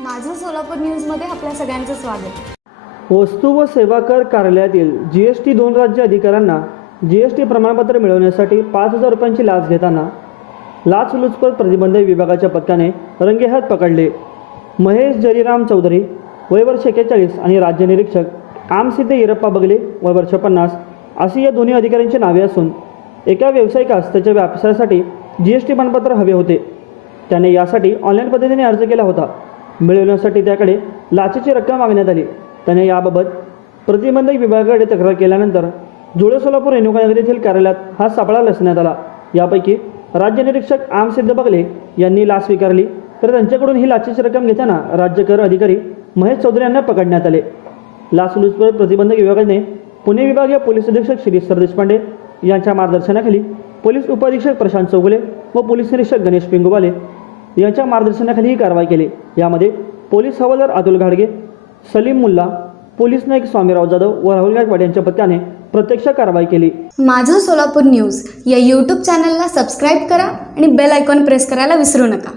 माझं सोलापूर न्यूजमध्ये आपल्या सगळ्यांचं स्वागत. वस्तू व सेवा कर कार्यालयातील जी एस टी दोन राज्य अधिकाऱ्यांना जी एस टी प्रमाणपत्र मिळवण्यासाठी पाच हजार रुपयांची लाच घेताना लाचलुचपत प्रतिबंध विभागाच्या पथकाने रंगेहात पकडले. महेश जरीराम चौधरी वय वर्ष एक्केचाळीस आणि राज्य निरीक्षक आमसिद्ध इरप्पा बगले वय वर्ष पन्नास अशी या दोन्ही अधिकाऱ्यांची नावे असून एका व्यावसायिकास त्याच्या व्यवसायासाठी जी एस टी प्रमाणपत्र हवे होते. त्याने यासाठी ऑनलाईन पद्धतीने अर्ज केला होता. मिळवण्यासाठी त्याकडे लाचेची रक्कम मागण्यात आली. त्याने याबाबत प्रतिबंधक विभागाकडे तक्रार केल्यानंतर जुळे सोलापूर रेणुकानगर येथील कार्यालयात हा सापळा लसण्यात आला. यापैकी राज्य निरीक्षक आमसिद्ध बगले यांनी लाच स्वीकारली. तर त्यांच्याकडून ही लाचेची रक्कम घेताना राज्य कर अधिकारी महेश चौधरी यांना पकडण्यात आले. लाचलुचपत प्रतिबंधक विभागाने पुणे विभागीय पोलीस अधीक्षक श्री सर देशपांडे यांच्या मार्गदर्शनाखाली पोलीस उपअधीक्षक प्रशांत चौगुले व पोलीस निरीक्षक गणेश पिंगुवाले यांच्या मार्गदर्शनाखाली ही कारवाई केली. यामध्ये पोलीस हवालदार अतुल घाडगे सलीम मुल्ला पोलीस नाईक स्वामीराव जाधव व राहुल गायकवाड यांच्या पत्याने प्रत्यक्ष कारवाई केली. माझं सोलापूर न्यूज या यूट्यूब चॅनलला सबस्क्राईब करा आणि बेल आयकॉन प्रेस करायला विसरू नका.